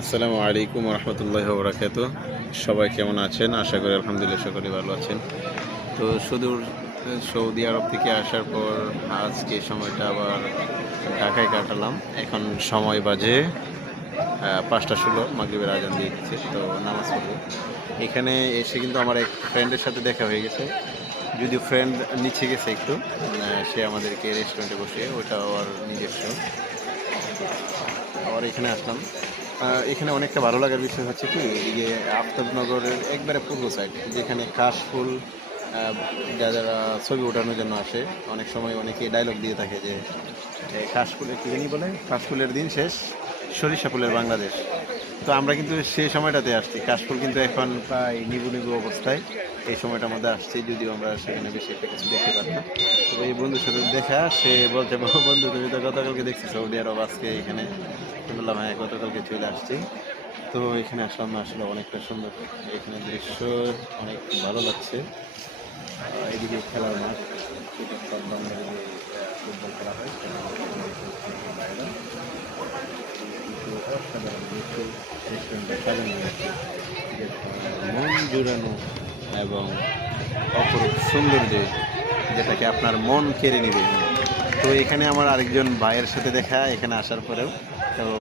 আসসালামু আলাইকুম রহমতুল্লাহ বরাকাত। সবাই কেমন আছেন? আশা করি আলহামদুলিল্লাহ সকলে ভালো আছেন। তো সুদূর সৌদি আরব থেকে আসার পর আজকে সময়টা আবার ঢাকায় কাটালাম। এখন সময় বাজে 5টা 16, মাগরিবের আজান দিয়ে দিচ্ছে, তো নামাজ পড়ব। এখানে এসে কিন্তু আমার এক ফ্রেন্ডের সাথে দেখা হয়ে গেছে, যদিও ফ্রেন্ড নিচে গেছে একটু। সে আমাদেরকে রেস্টুরেন্টে বসে, ওটা ওর নিজস্ব। আবার এখানে আসলাম। এখানে অনেকটা ভালো লাগার বিষয় হচ্ছে কি, এদিকে আফতাবনগরের একবারে পূর্ব সাইড, যেখানে কাশফুল যারা ছবি ওঠানোর জন্য আসে, অনেক সময় অনেকে ডায়লগ দিয়ে থাকে যে কাশফুলের কী জানি বলে, কাশফুলের দিন শেষ, সরিষা ফুলের বাংলাদেশ। তো আমরা কিন্তু সেই সময়টাতে আসছি। কাশফুল কিন্তু এখন প্রায় নিবু নিবু অবস্থায় এই সময়টার মধ্যে আসছি, যদিও আমরা সেখানে বেশি একটা কিছু দেখতে পারতাম। তো এই বন্ধুর সাথে দেখা, সে বলছে বন্ধু তুমি তো গতকালকে দেখছি সৌদি আরব, আজকে এখানে। বললাম হ্যাঁ, গতকালকে চলে আসছি। তো এখানে আসলাম, আসলে অনেকটা সুন্দর, এখানে দৃশ্য অনেক ভালো লাগছে। এদিকে খেলার মাঠ, এটা সব বাংলাদেশে ফুটবল খেলা হয়, বাইরে কিন্তু অসাধারণ দৃশ্য। রেস্টুরেন্টটা সাজানো হয়েছে মন জুড়ানো এবং অপরূপ সৌন্দর্য, যেটাকে আপনার মন কেড়ে নেবে। তো এখানে আমার আরেকজন ভাইয়ের সাথে দেখা, এখানে আসার পরেও